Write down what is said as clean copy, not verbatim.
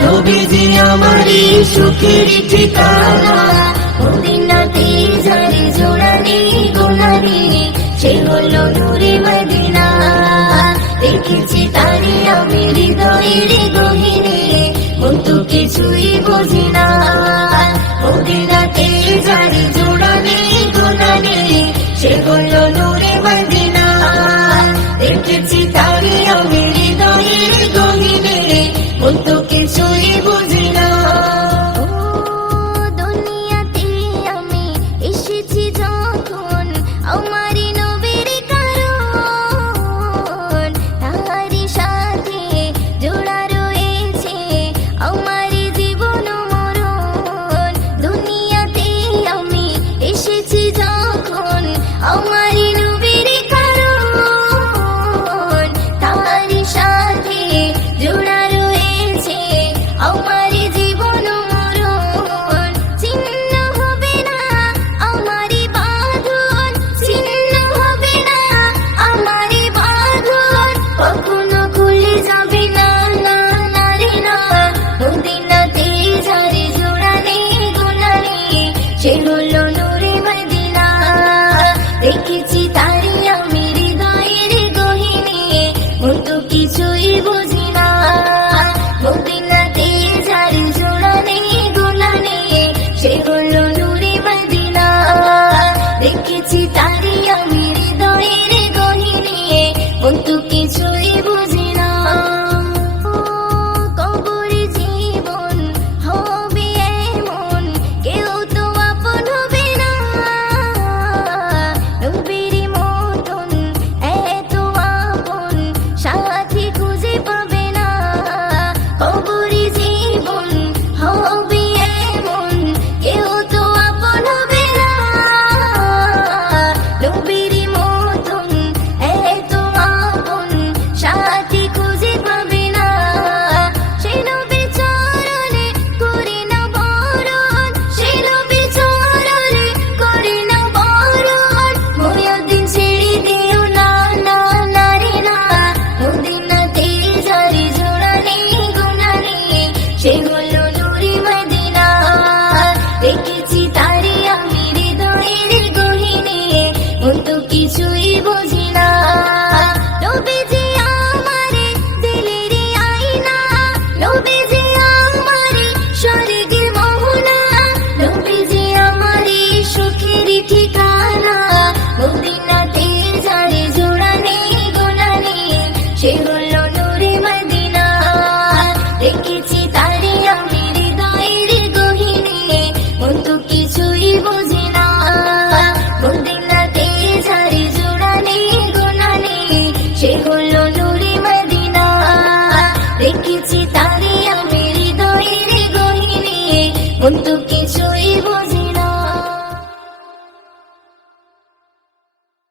নবীজি আমারি সুখের ঠিকানা, মদিনাতে যারে জোড়ানি গোনানি, সে হলো নূরে মদিনা। দেখেছি তারে আমি হৃদয়ের গহীনে, মন তো কিছুই বুঝি না। মদিনাতে যারে জোড়ানি গোনানি, সে হলো নূরে মদিনা। দেখেছি তারে আমি হৃদয়ের গহীনে, মন তো কিছুই বুঝি না। দুনিয়াতে আমি এসেছি যখন, আমারই নবীর কারণ, তাহারই সাথে জোড়া রয়েছে আমারই জীবন মরণ। দুনিয়াতে আমি এসেছি যখন, আমারই নবীর কারণ, তাহারই সাথে জোড়া আমারি জীবন মরণ। ছিন্ন হবে না আমারি বাঁধন, ছিন্ন হবে না আমারি বাঁধন, কখনো খুলে যাবে না, না না রে না। মদিনাতে যারে জোড়া নেই গোনা নেই, সে হলো নূরে মদিনা। দেখেছি তারে আমি হৃদয়ের গহীনে, মন তো কিছুই বুঝি না। মদিনাতে যারে জোড়া নেই গোনা নেই, সে হলো নূরে মদিনা। দেখেছি তারে আমি হৃদয়ের গহীনে, মন তো কিছুই বুঝি না। কবরে জীবন হবে এমন, কেউ তো আপন হবে না। নবীর মতন এত আপন সাথী খুঁজে পাবে না। কবরে জীবন হবে এমন, কেউ তো আপন হবে না। নবীর মতন এত আপন সাথী খুঁজে পাবে না। সে নবীর চরণে করে না বরণ, সে নবীর চরণে করে না বরণ। মুয়াজ্জিন ছেড়ে দিও না, না না রে না। মদিনাতে যারে জোড়া নেই গোনা নেই, সে হলো নূরে মদিনা। দেখেছি তারে আমি হৃদয়ের গহীনে, মন তো কিছুই বুঝি না। নবীজি আমারে দিলের আয়না, নবীজি আমারে স্বর্গের মোহনা, নবীজি আমারে সুখের ঠিকানা। মদিনাতে যারে জোড়া নেই গোনা নেই, সে হলো নূরে মদিনা। দেখেছি তারে আমি হৃদয়ের গহীনে, মন তো কিছুই বুঝি না। মদিনাতে যারে জোড়া নেই গোনা নেই, সে হলো